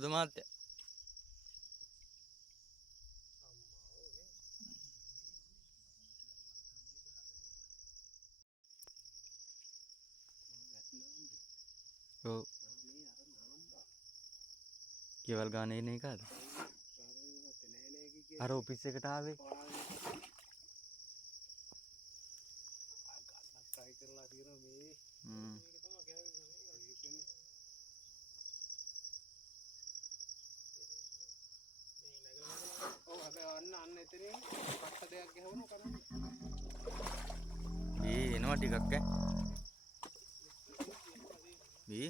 සුදු මාත්‍ය ඔව් කෙවල් ගානේ ඉන්නේ කාද අර ඔෆිස් එකට ආවේ try කරලා තියෙනවා මේ මේක තමයි කෑවේ ඒකනේ මේ නැගලා ඔව් හැබැයි අන්න එතනින් කට්ට දෙයක් ගහවනවා කරන්නේ මේ එනවා ටිකක් ඈ මේ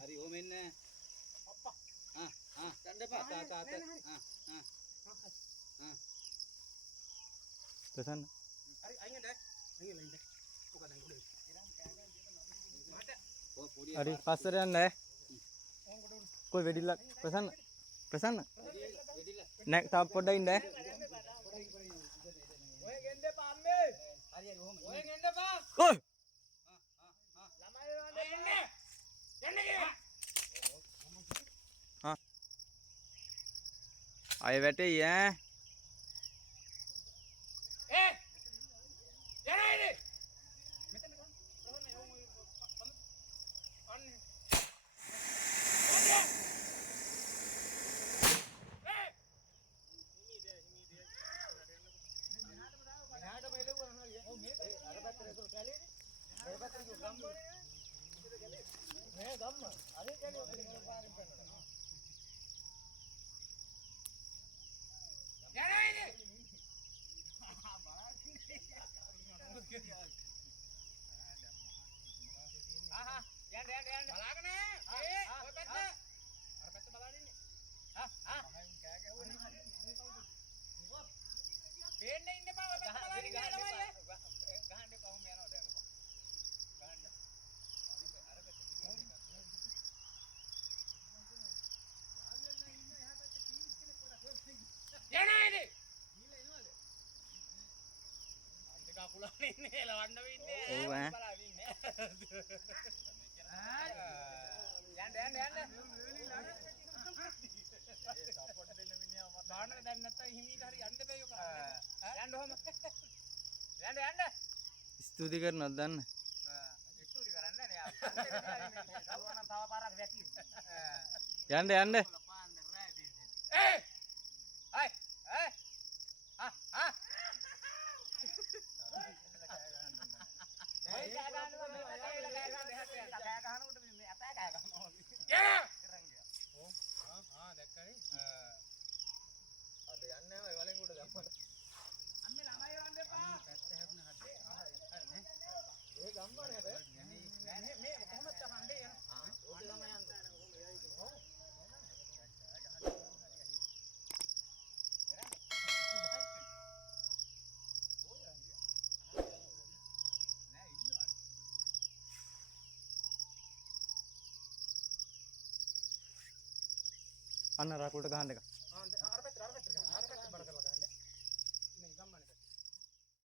හරි ඕම එන්න අප්පා ගන්න එපා තාත ප්‍රසන්න හරි අයින් ඉන්න ඔක දැන් උඩ හරි පස්සට යන්න ඈ කොයි වෙඩිල්ලක් ප්‍රසන්න නෑ තාම පොඩ්ඩක් ඉන්න ඈ ඔය ගෙන්න එපා අම්මේ හරි ඔහොම ඔය ගෙන්න එපා ඔය ළමයි වන්දේ යන්න ගියා අය වැටෙයි ඈ යන්නේ මෙතන ගන්න රහන්නේ අන්න ස්තුති කරනවද දන්න යන්න අන්න රකුලට ගහන්න එක